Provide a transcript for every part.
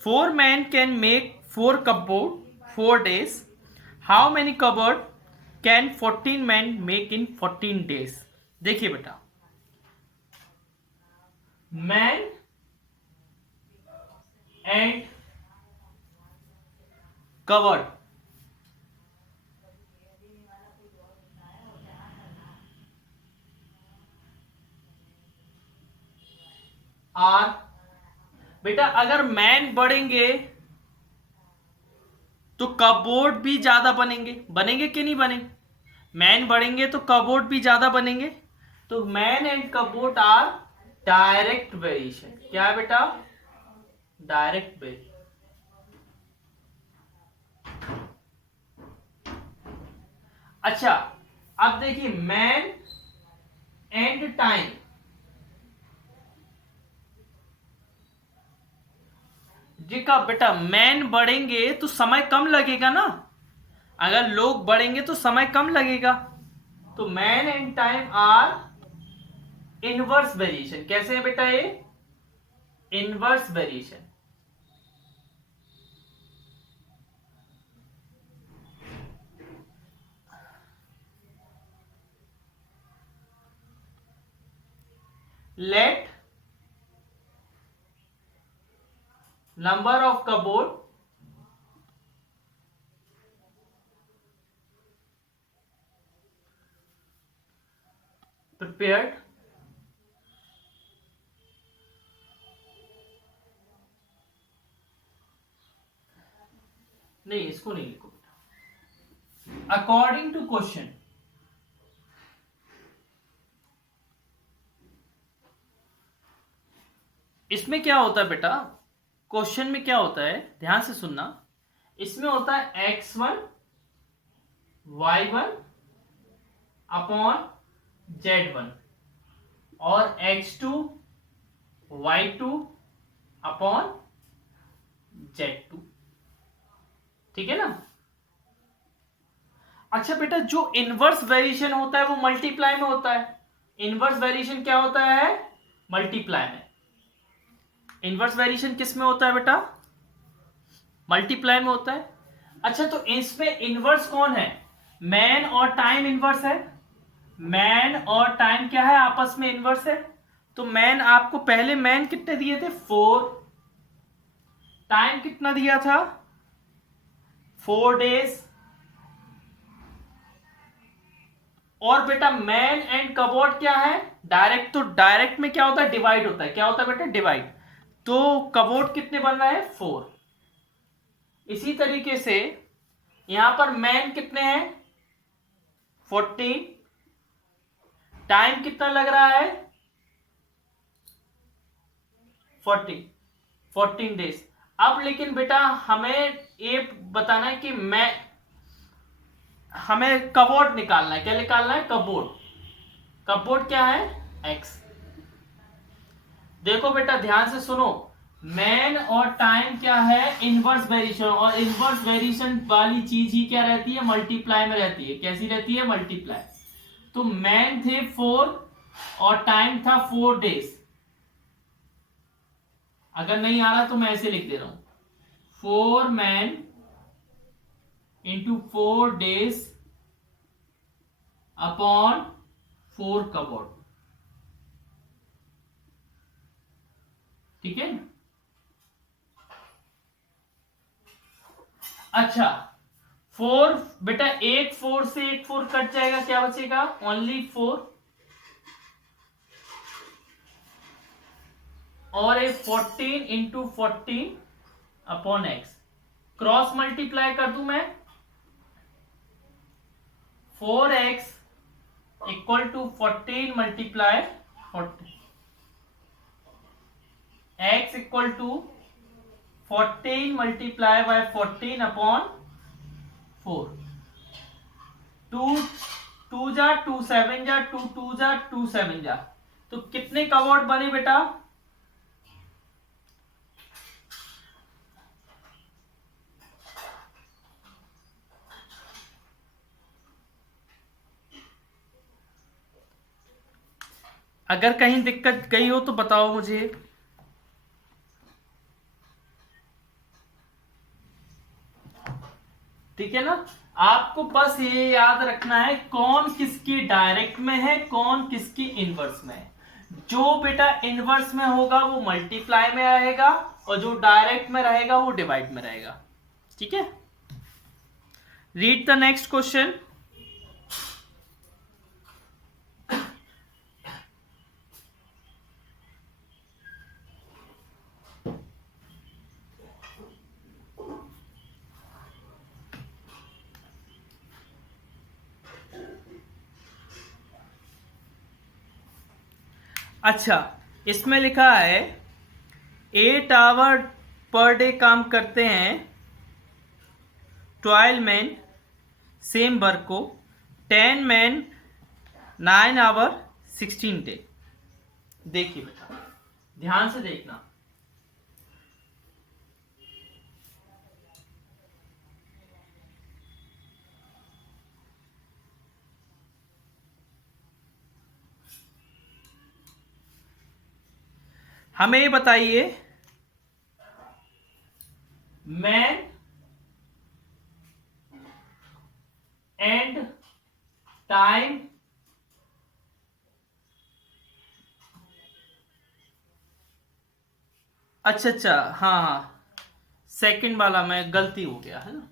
4 men can make 4 cupboard 4 days. How many cupboard can 14 men make in 14 days? देखिए बेटा, man and covered are, बेटा अगर man बढ़ेंगे तो कबोर्ड भी ज्यादा बनेंगे, बनेंगे कि नहीं बनेंगे? मैन बढ़ेंगे तो कबोर्ड भी ज्यादा बनेंगे। तो man and cupboard are direct variation. क्या है बेटा? Direct variation. अच्छा, अब देखिए मैन एंड टाइम। जी का बेटा, मैन बढ़ेंगे तो समय कम लगेगा ना। अगर लोग बढ़ेंगे तो समय कम लगेगा। तो man and time are inverse variation. कैसे है बेटा ये? Inverse variation. Let number of cupboard prepared नहीं, इसको नहीं लिखो बेटा, अकॉर्डिंग टू क्वेश्चन। इसमें क्या होता है बेटा, क्वेश्चन में क्या होता है, ध्यान से सुनना। इसमें होता है x1 y1 अपॉन z1 और x2 y2 अपॉन z2। ठीक है ना? अच्छा बेटा, जो इनवर्स वेरिएशन होता है वो मल्टीप्लाई में होता है। इनवर्स वेरिएशन क्या होता है? मल्टीप्लाई में। इनवर्स वेरिएशन किस में होता है बेटा? मल्टीप्लाई में होता है। अच्छा, तो इसमें इनवर्स कौन है? मैन और टाइम इनवर्स है। मैन और टाइम क्या है? आपस में इनवर्स है। तो मैन, आपको पहले मैन कितने दिए थे? 4। टाइम कितना दिया था? 4 डेज। और बेटा मैन एंड कबोर्ड क्या है? डायरेक्ट। तो डायरेक्ट में क्या होता है? डिवाइड होता है। क्या होता है बेटा? डिवाइड। तो कबोर्ड कितने बन रहा है? 4। इसी तरीके से यहां पर मैन कितने हैं? 14। टाइम कितना लग रहा है? 14 डेज। अब लेकिन बेटा हमें ये बताना है कि हमें कबोर्ड निकालना है। क्या निकालना है? कबोर्ड। कबोर्ड क्या है? एक्स। देखो बेटा ध्यान से सुनो, मैन और टाइम क्या है? Inverse variation. और इनवर्स वेरिएशन वाली चीज ही क्या रहती है? मल्टीप्लाई में रहती है। कैसी रहती है? मल्टीप्लाई। तो मैन थे 4 और टाइम था 4 डेज। अगर नहीं आ रहा तो मैं ऐसे लिख दे रहा हूं, 4 man into 4 days upon 4 cupboard. ठीक है? अच्छा, 4 बेटा, एक 4 से एक 4 कट जाएगा, क्या बचेगा? ओनली 4। और एक 14 into 14 upon x. Cross multiply कर दूं मैं, 4x equal to 14 multiply 40, x equal to 14 multiply by 14 upon 4। 2 2 जा 2 7 जा 2 2 जा 2 7 जा। तो कितने कवर्ड बने बेटा? अगर कहीं दिक्कत गई हो तो बताओ मुझे। ठीक है ना। आपको बस ये याद रखना है कौन किसकी डायरेक्ट में है, कौन किसकी इनवर्स में है। जो बेटा इनवर्स में होगा वो मल्टीप्लाई में आएगा, और जो डायरेक्ट में रहेगा वो डिवाइड में रहेगा। ठीक है, रीड द नेक्स्ट क्वेश्चन। अच्छा, इसमें लिखा है 8 आवर पर डे काम करते हैं 12 मैन सेम वर्क को, 10 मैन 9 आवर 16 डे। देखिए बेटा ध्यान से देखना, हमें ये बताइए मैन एंड टाइम अच्छा, हाँ, सेकंड वाला में गलती हो गया है ना।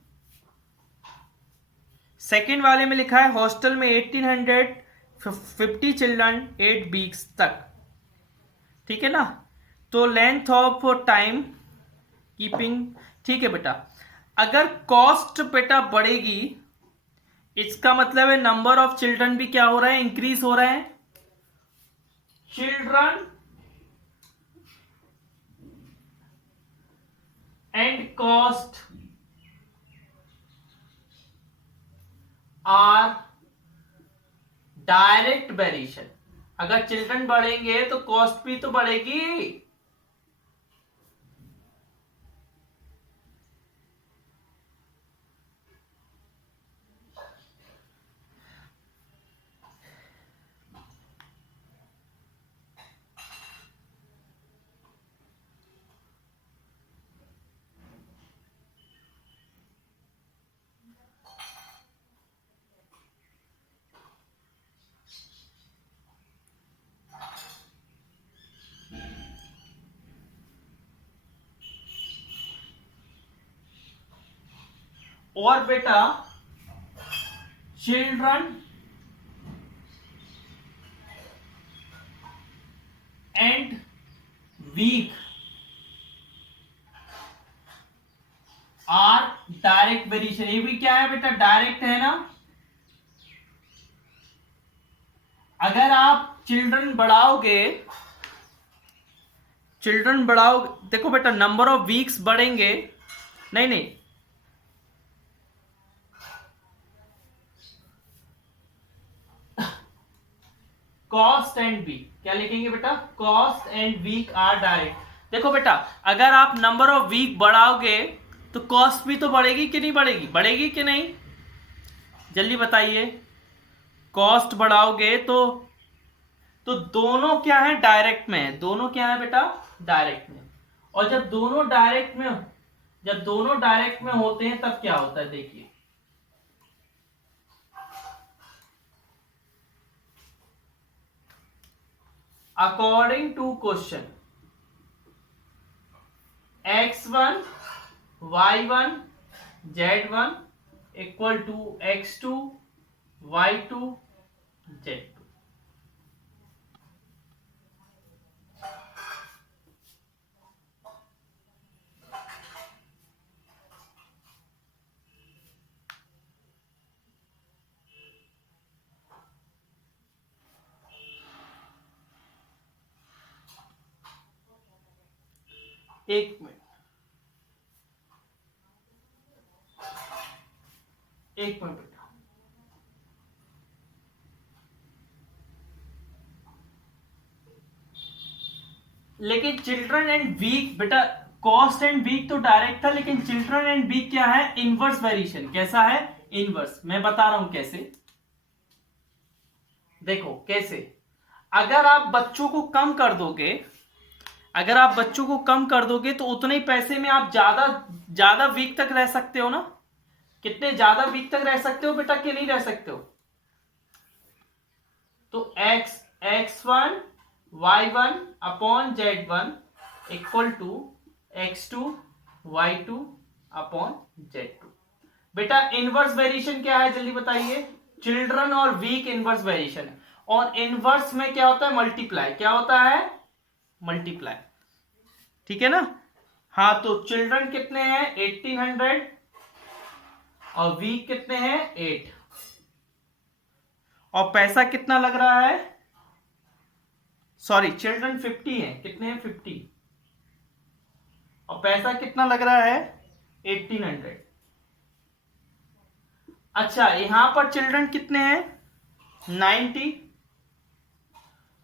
सेकंड वाले में लिखा है हॉस्टल में 1850 चिल्ड्रन 8 वीक्स तक। ठीक है ना, तो लेंथ ऑफ टाइम कीपिंग, ठीक है बेटा। अगर कॉस्ट बेटा बढ़ेगी, इसका मतलब है नंबर ऑफ चिल्ड्रन भी क्या हो रहा है, इंक्रीज हो रहा है। Children and cost are direct variation. अगर चिल्ड्रन बढ़ेंगे तो कॉस्ट भी तो बढ़ेगी। और बेटा children and week are direct variation. ये भी क्या है बेटा, डायरेक्ट है ना। अगर आप चिल्ड्रन बढ़ाओगे, देखो बेटा नंबर ऑफ वीक्स बढ़ेंगे, नहीं नहीं, कॉस्ट एंड वीक क्या लिखेंगे बेटा, cost and week are direct. देखो बेटा अगर आप नंबर ऑफ वीक बढ़ाओगे तो कॉस्ट भी तो बढ़ेगी कि नहीं बढ़ेगी, बढ़ेगी कि नहीं, जल्दी बताइए। कॉस्ट बढ़ाओगे तो दोनों क्या है, डायरेक्ट में है। दोनों क्या है बेटा, डायरेक्ट में। और जब दोनों डायरेक्ट में होते हैं तब क्या होता है, देखिए। According to question x1 y1 z1 equal to x2 y2 z2। एक मिनट, बेटा। लेकिन चिल्ड्रन एंड वीक बेटा, कॉस्ट एंड वीक तो डायरेक्ट था, लेकिन चिल्ड्रन एंड वीक क्या है, इनवर्स वेरिएशन। कैसा है, इनवर्स। मैं बता रहा हूं कैसे, देखो कैसे। अगर आप बच्चों को कम कर दोगे, तो उतने ही पैसे में आप ज्यादा वीक तक रह सकते हो ना। कितने ज्यादा वीक तक रह सकते हो बेटा कि नहीं रह सकते हो? तो x1 y1 upon z1 equal to x2 y2 upon z2। बेटा इनवर्स वेरिएशन क्या है जल्दी बताइए? चिल्ड्रन और वीक इनवर्स वेरिएशन है। और इनवर्स में क्या होता है? मल्टीप्लाई। क्या होता है? मल्टीप्लाई। ठीक है ना? हाँ, तो चिल्ड्रन कितने हैं? 1800 और वीक कितने हैं? 8। और पैसा कितना लग रहा है? सॉरी, चिल्ड्रन 50 है। कितने हैं? 50। और पैसा कितना लग रहा है? 1800। अच्छा, यहां पर चिल्ड्रन कितने हैं? 90।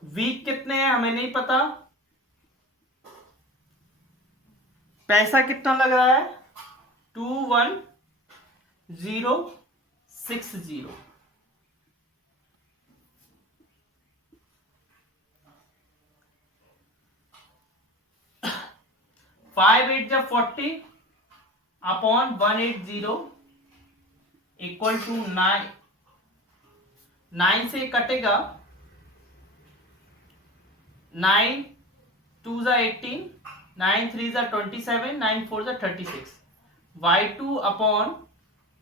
वीक कितने हैं हमें नहीं पता। पैसा कितना लग रहा है? 21060। 5 8 जब 40 अपॉन 180 इक्वल टू 9। 9 से कटेगा। 9 2 जा 18, 9 3 जा 27, 9 4 जा 36। y2 upon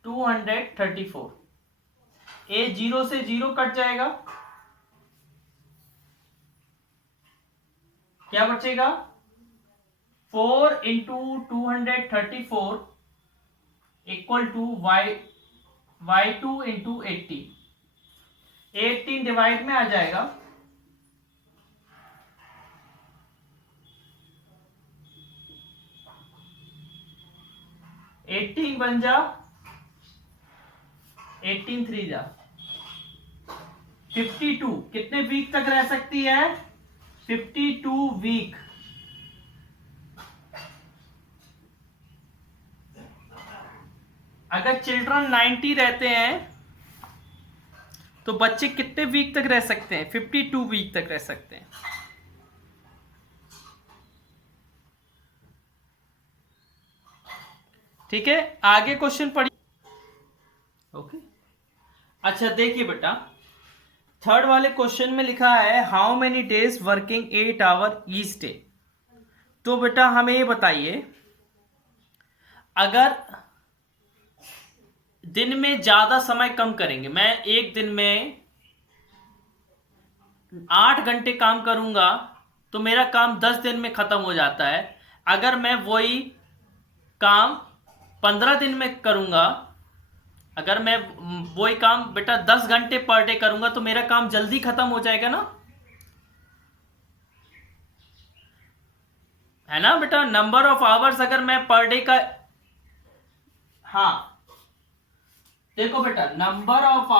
234। ए 0 से 0 कट जाएगा। क्या बचेगा? 4 into 234 equal to y2 into 18। 18 divide में आ जाएगा। 18 बन जा 18 3 जा 52। कितने वीक तक रह सकती है? 52 वीक। अगर चिल्ड्रन 90 रहते हैं तो बच्चे कितने वीक तक रह सकते हैं? 52 वीक तक रह सकते हैं। ठीक है, आगे क्वेश्चन पढ़िए। ओके, अच्छा देखिए बेटा, थर्ड वाले क्वेश्चन में लिखा है how many days working 8 hour each day. तो बेटा हमें ये बताइए, अगर दिन में ज्यादा समय कम करेंगे, मैं एक दिन में 8 घंटे काम करूंगा तो मेरा काम 10 दिन में खत्म हो जाता है। अगर मैं वही काम 15 दिन में करूंगा, अगर मैं वही काम बेटा 10 घंटे पर डे करूंगा तो मेरा काम जल्दी खत्म हो जाएगा ना, है ना बेटा? नंबर ऑफ आवर्स अगर मैं पर डे का, हाँ देखो बेटा, number of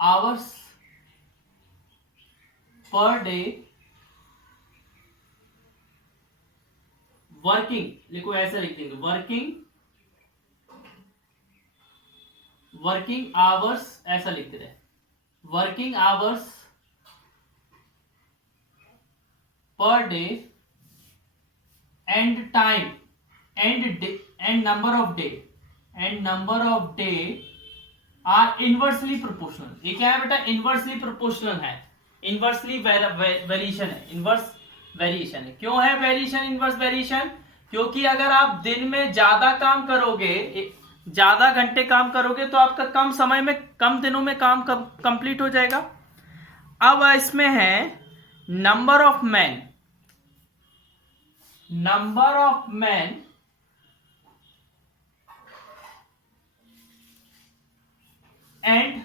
hours per day working, लिखो ऐसा लिख देंगे, वर्किंग आवर्स, ऐसा लिखते रहे, working hours per day and time and number of day are inversely proportional. ये क्या है बेटा? इनवर्सली प्रोपोर्शनल है, इनवर्सली वेरिएशन है, इनवर्स वेरिएशन है। क्यों है वेरिएशन, इनवर्स वेरिएशन? क्योंकि अगर आप दिन में ज्यादा काम करोगे, ज्यादा घंटे काम करोगे तो आपका कम समय में, कम दिनों में काम कंप्लीट हो जाएगा। अब इसमें है नंबर ऑफ मैन एंड,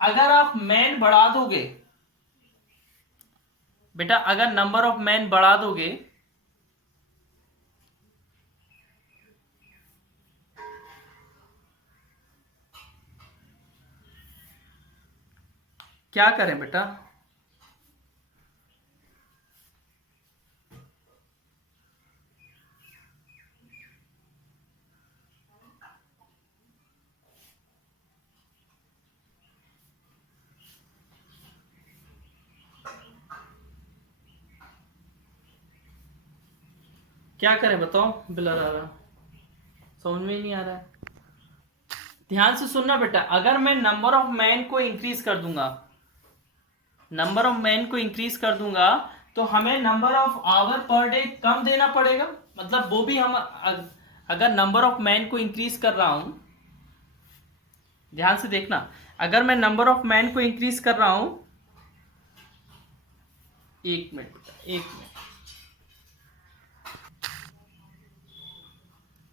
अगर आप मैन बढ़ा दोगे बेटा, अगर नंबर ऑफ मैन बढ़ा दोगे क्या करें बेटा? क्या करें बताओ, ब्लर आ रहा, समझ में ही नहीं आ रहा है। ध्यान से सुनना बेटा, अगर मैं नंबर ऑफ मैन को इंक्रीज कर दूंगा, नंबर ऑफ मैन को इंक्रीज कर दूंगा, तो हमें number of hour per day कम देना पड़ेगा। मतलब वो भी हम अगर नंबर ऑफ मैन को इंक्रीज कर रहा हूं, ध्यान से देखना, अगर मैं नंबर ऑफ मैन को इंक्रीज कर रहा हूं, एक मिनट बेटा, एक मिनट,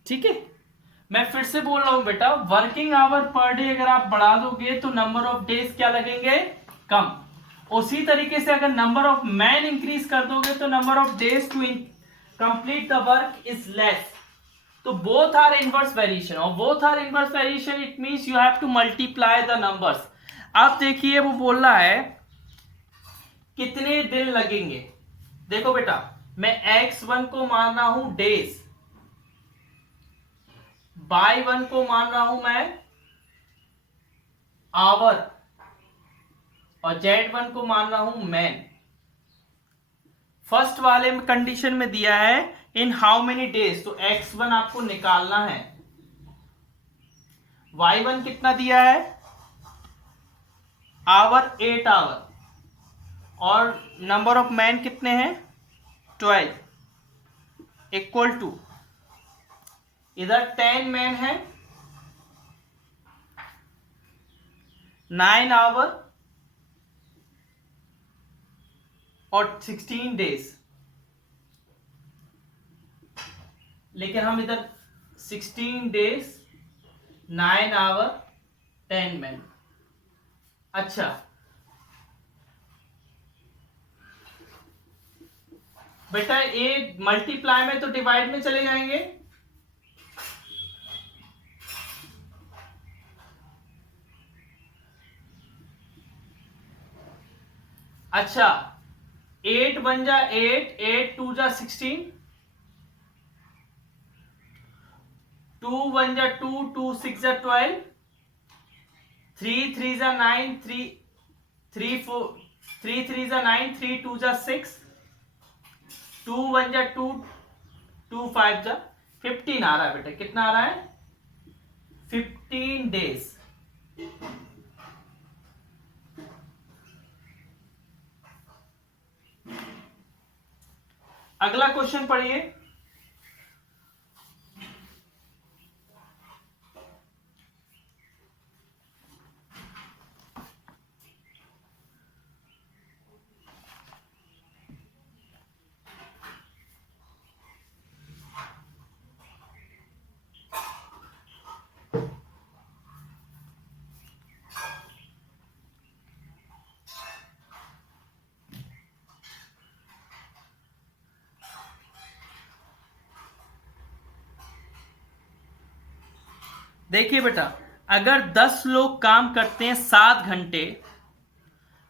ठीक है। मैं फिर से बोल रहा हूं बेटा, वर्किंग आवर पर डे अगर आप बढ़ा दोगे तो नंबर ऑफ डेज क्या लगेंगे, कम। उसी तरीके से अगर नंबर ऑफ मैन इंक्रीज कर दोगे तो number of days to complete the work is less. तो बोथ आर इनवर्स वेरिएशन, और both are inverse variation it means you have to multiply the numbers. अब देखिए वो बोल रहा है कितने दिन लगेंगे। देखो बेटा, मैं x1 को मान रहा हूं डेज, y1 को मान रहा हूं मैं आवर, और z1 को मान रहा हूं मैन। फर्स्ट वाले में कंडीशन में दिया है इन हाउ मेनी डेज, तो x1 आपको निकालना है। y1 कितना दिया है, आवर 8 आवर, और नंबर ऑफ मैन कितने हैं 12, इक्वल टू इधर 10 मैन है, 9 आवर और 16 डेज। लेकिन हम इधर 16 डेज 9 आवर 10 मैन। अच्छा, बेटा ये मल्टीप्लाई में तो डिवाइड में चले जाएंगे। अच्छा, 8 1 जा 8, 8 2 जा 16, 2 1 जा 2, 2 6 जा 12, 3 3 जा 9, 3 4, 3 3 जा 9, 3 2 जा 6, 2 1 जा 2, 2 5 जा 15 आ रहा है बेटा। कितना आ रहा है, 15 डेज। अगला क्वेश्चन पढ़िए। देखिए बेटा, अगर 10 लोग काम करते हैं 7 घंटे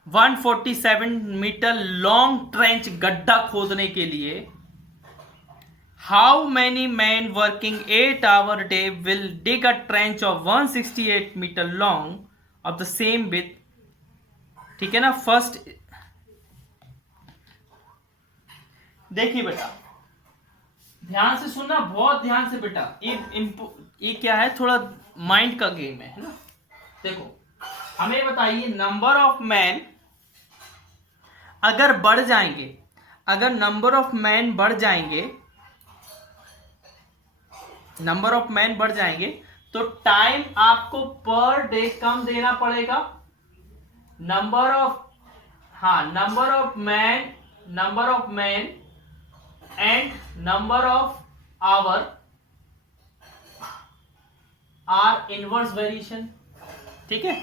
147 मीटर लॉन्ग ट्रेंच गड्ढा खोदने के लिए, how many man working 8 hour day will dig a trench of 168 metre long of the same width. ठीक है ना। फर्स्ट देखिए बेटा, ध्यान से सुनना, बहुत ध्यान से बेटा, ये क्या है, थोड़ा माइंड का गेम है ना। देखो, हमें बताइए नंबर ऑफ मैन अगर बढ़ जाएंगे, अगर नंबर ऑफ मैन बढ़ जाएंगे, नंबर ऑफ मैन बढ़ जाएंगे तो टाइम आपको पर डे कम देना पड़ेगा। नंबर ऑफ, हाँ, number of man and number of hour are inverse variation. ठीक है।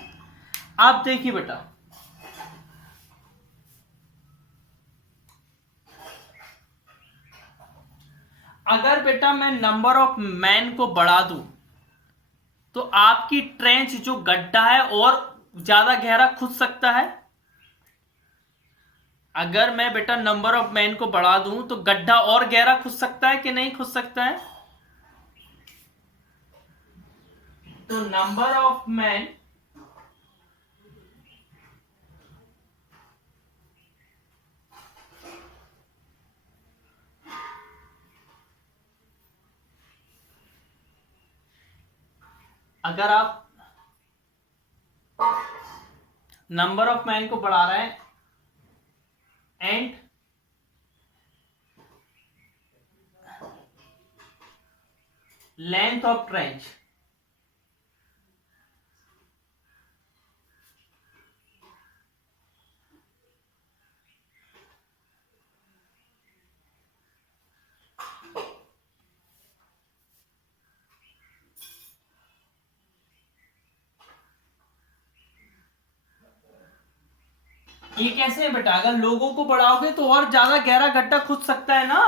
अब देखिए बेटा, अगर बेटा मैं नंबर ऑफ मैन को बढ़ा दूं तो आपकी ट्रेंच जो गड्ढा है और ज्यादा गहरा खुद सकता है। अगर मैं बेटा नंबर ऑफ मैन को बढ़ा दूं तो गड्ढा और गहरा खुद सकता है कि नहीं खुद सकता है। तो नंबर ऑफ मैन अगर आप नंबर ऑफ मैन को बढ़ा रहे हैं एंड लेंथ ऑफ ट्रेंच, ये कैसे है बेटा? अगर लोगों को बढ़ाओगे तो और ज्यादा गहरा गड्ढा खुद सकता है ना,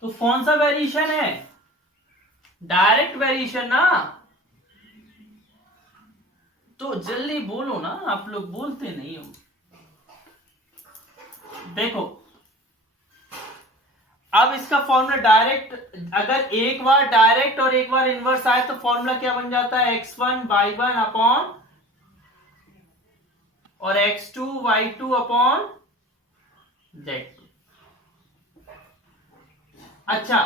तो कौन सा वेरिएशन है? डायरेक्ट वेरिएशन ना। तो जल्दी बोलो ना, आप लोग बोलते नहीं हो। देखो अब इसका फॉर्मूला डायरेक्ट, अगर एक बार डायरेक्ट और एक बार इनवर्स आए तो फॉर्मूला क्या बन जाता है? x1 y1 अपॉन और x2 y2 अपॉन z2। अच्छा,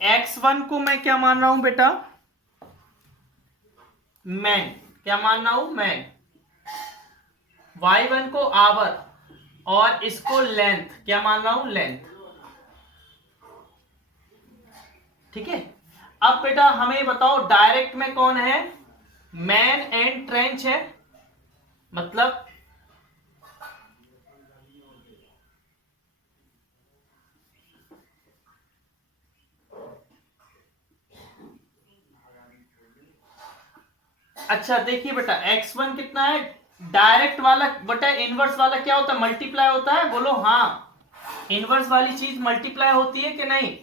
x1 को मैं क्या मान रहा हूं बेटा? मैन। क्या मान रहा हूं? मैन। y1 को आवर और इसको लेंथ, क्या मान रहा हूं? लेंथ। ठीक है। अब बेटा हमें बताओ डायरेक्ट में कौन है? मैन एंड ट्रेंच है, मतलब अच्छा देखिए बेटा x1 कितना है? डायरेक्ट वाला बटा इनवर्स वाला क्या होता है? मल्टीप्लाई होता है। बोलो हाँ, इनवर्स वाली चीज मल्टीप्लाई होती है कि नहीं?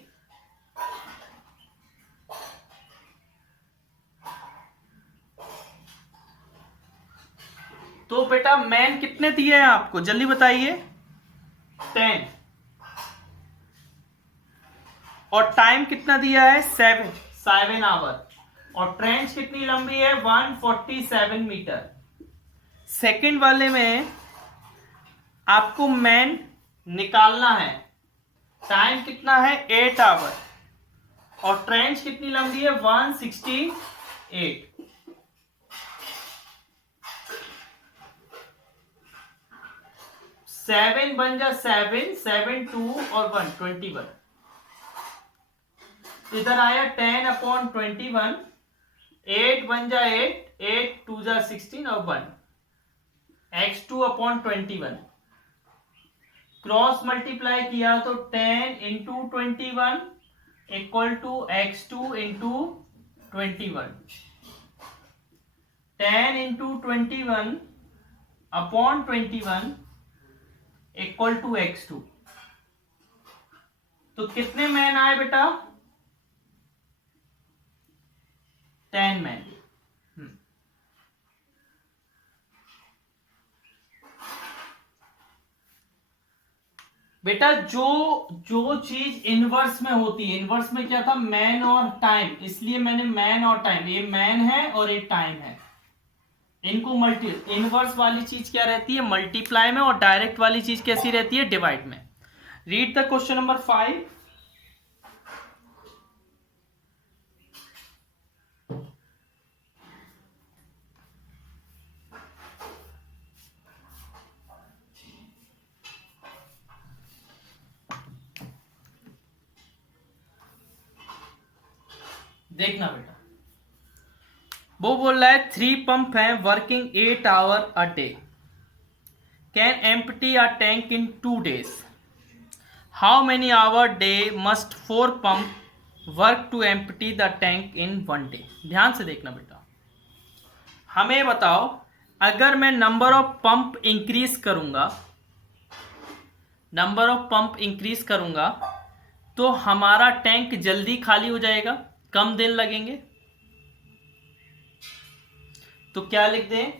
तो बेटा मैन कितने दिए हैं आपको, जल्दी बताइए? 10। और टाइम कितना दिया है? 7 आवर। और ट्रेंच कितनी लंबी है? 147 मीटर। सेकंड वाले में आपको मैन निकालना है, टाइम कितना है? 8 आवर। और ट्रेंच कितनी लंबी है? 168। 7 बन जा 7, 7 2 और 1 21। इधर आया 10 अपॉन 21, 8 बन जा 8, 8 2 जा 16 और 1 x2 अपॉन 21। क्रॉस मल्टीप्लाई किया तो 10 into 21 equal to x2 into 21। 10 into 21 upon 21 equal to x2। तो कितने मैन आए बेटा? 10 मैन। बेटा जो जो चीज इनवर्स में होती है, इनवर्स में क्या था? मैन और टाइम, इसलिए मैंने मैन और टाइम, ये मैन है और ये टाइम है, इनको मल्टी, इनवर्स वाली चीज क्या रहती है? मल्टीप्लाई में। और डायरेक्ट वाली चीज कैसी रहती है? डिवाइड में। Read the question number 5। देखना बेटा, वो बोल रहा है 3 पंप है working 8 hour a day, can empty a tank in 2 days। How many hour day must 4 pump work to empty the tank in 1 day। ध्यान से देखना बेटा, हमें बताओ अगर मैं नंबर ऑफ पंप इंक्रीज करूंगा, नंबर ऑफ पंप इंक्रीज करूंगा तो हमारा टैंक जल्दी खाली हो जाएगा, कम दिन लगेंगे। तो क्या लिख दें?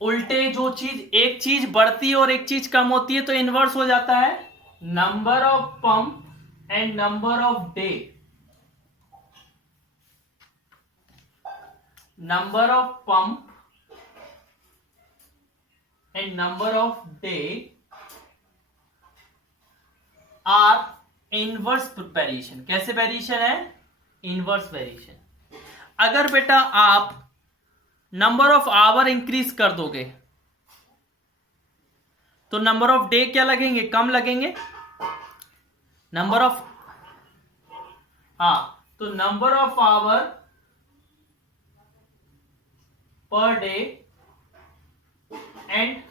उल्टे, जो चीज, एक चीज बढ़ती है और एक चीज कम होती है तो इनवर्स हो जाता है। Number of pump and number of day, number of pump and number of day are inverse variation. कैसे वेरिएशन है? Inverse variation. अगर बेटा आप नंबर ऑफ आवर इंक्रीज कर दोगे तो नंबर ऑफ डे क्या लगेंगे, कम लगेंगे। नंबर ऑफ, हाँ, तो number of hour per day and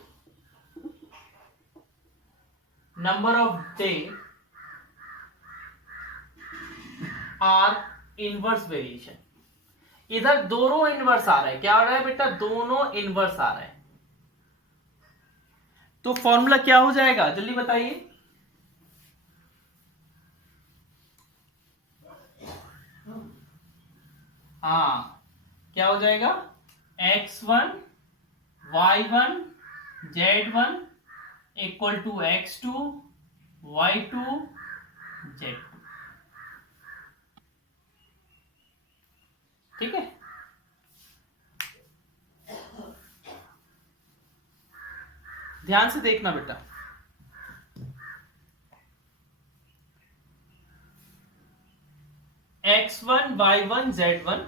number of day are inverse variation. इधर दोनों इनवर्स आ रहा है, क्या आ रहा है बेटा, दोनों इनवर्स आ रहा है। तो फॉर्मूला क्या हो जाएगा जल्दी बताइए। हाँ, क्या हो जाएगा, x1 y1 z1 equal to x2 y2 z2। ठीक है, ध्यान से देखना बेटा। x1 y1 z1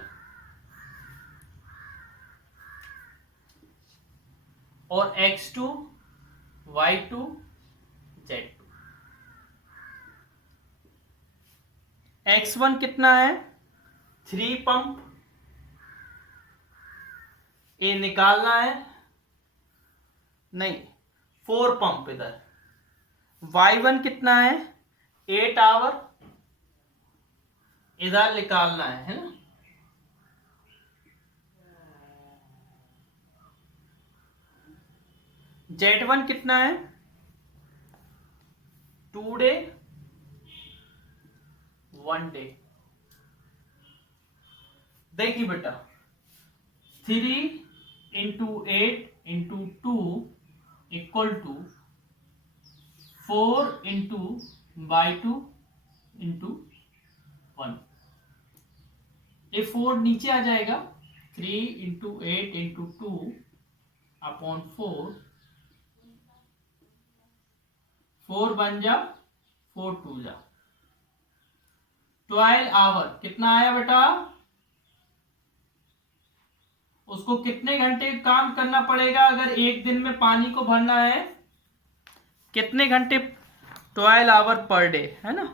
और x2 y2 z2। x1 कितना है, 3 पंप, ये निकालना है, नहीं 4 पंप इधर। y1 कितना है, 8 आवर, इधर निकालना है ना। z1 कितना है, 2 डे 1 डे। देखिए बेटा, 3 into 8 into 2 equal to 4 into by 2 into 1। ये 4 नीचे आ जाएगा, 3 इंटू 8 इंटू 2 अपॉन 4 बन जा, 4 2 जा, 12 आवर। कितना आया बेटा, उसको कितने घंटे काम करना पड़ेगा अगर एक दिन में पानी को भरना है, कितने घंटे, 12 आवर पर डे, है ना।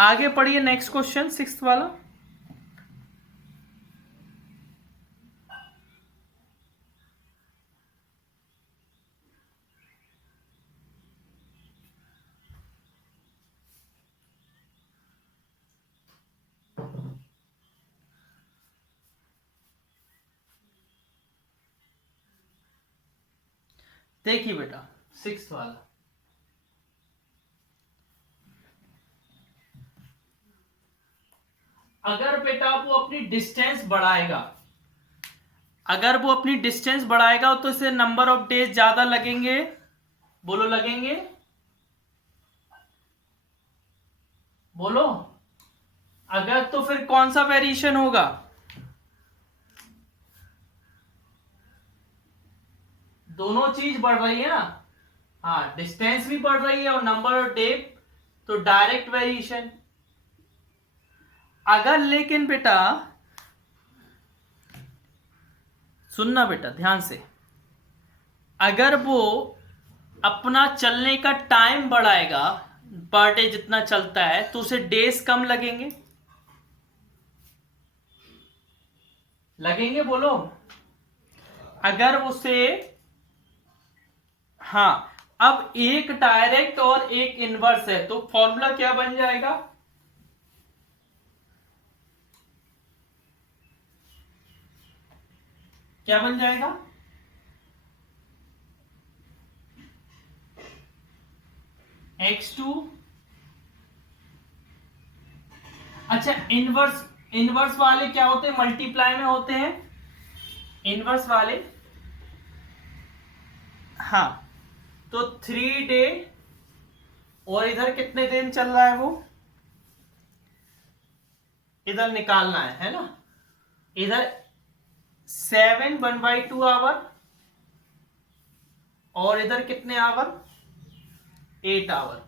आगे पढ़िए नेक्स्ट क्वेश्चन, 6th वाला। देखिए बेटा 6th वाला, अगर बेटा वो अपनी डिस्टेंस बढ़ाएगा, अगर वो अपनी डिस्टेंस बढ़ाएगा तो इसे नंबर ऑफ डेज ज्यादा लगेंगे, बोलो लगेंगे, बोलो। अगर तो फिर कौन सा वेरिएशन होगा, दोनों चीज बढ़ रही है ना। हाँ, डिस्टेंस भी बढ़ रही है और नंबर ऑफ डे, तो डायरेक्ट वेरिएशन। अगर लेकिन बेटा सुनना बेटा ध्यान से, अगर वो अपना चलने का टाइम बढ़ाएगा, पर डे जितना चलता है, तो उसे डेज कम लगेंगे, लगेंगे बोलो। अगर उसे, हाँ, अब एक डायरेक्ट और एक इनवर्स है तो फॉर्मूला क्या बन जाएगा, क्या बन जाएगा, x2। अच्छा, इनवर्स, इनवर्स वाले क्या होते हैं, मल्टीप्लाई में होते हैं इनवर्स वाले। हाँ, तो 3 डे, और इधर कितने दिन चल रहा है वो, इधर निकालना है ना। इधर 7 1/2 आवर, और इधर कितने आवर, 8 आवर।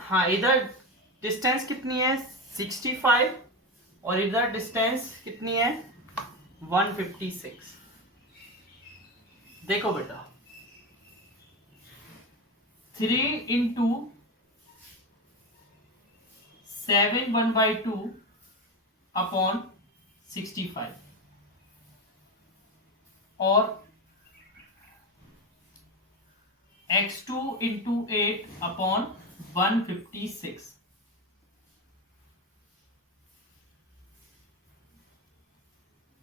हाँ, इधर डिस्टेंस कितनी है, 65 और इधर डिस्टेंस कितनी है 156। देखो बेटा 3 इंटू 7 1/2 अपॉन 65 और x2 इंटू 8 अपॉन 156।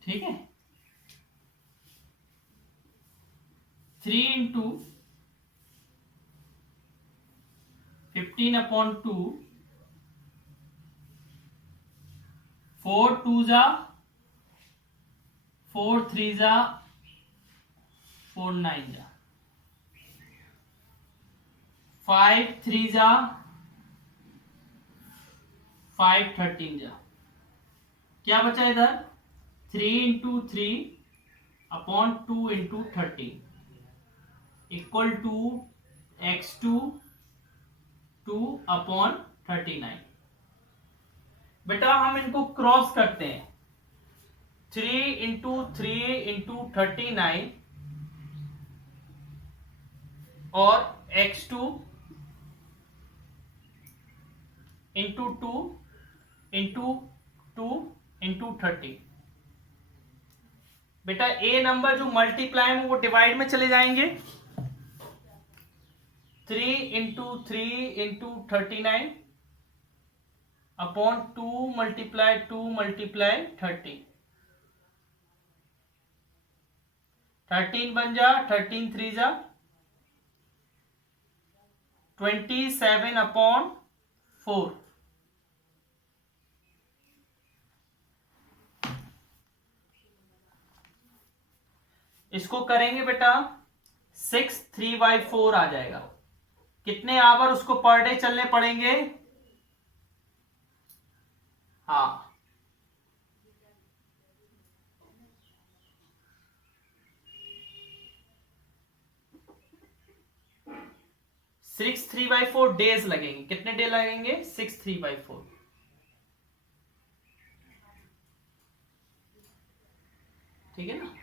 ठीक है 3 इंटू 15 अपॉन 2, 4 2 जा 4 3 जा 4 9 जा 5 3 जा 5 13 जा। क्या बचा इधर 3 into 3 upon 2 into 13 equal to x2 2 upon 39। बेटा हम इनको क्रॉस करते हैं 3 इंटू 3 इंटू 39 और x2 इंटू 2 इंटू 2 इंटू 30। बेटा ए नंबर जो मल्टीप्लाई में वो डिवाइड में चले जाएंगे 3 इंटू 3 इंटू 39 अपॉन 2 मल्टीप्लाई 30 13 बन जा 13 3 जा 27 अपॉन 4। इसको करेंगे बेटा 6 3/4 आ जाएगा। कितने आवर उसको पर डे चलने पड़ेंगे हाँ 6 3/4 डेज लगेंगे। कितने डे लगेंगे 6 3/4। ठीक है ना।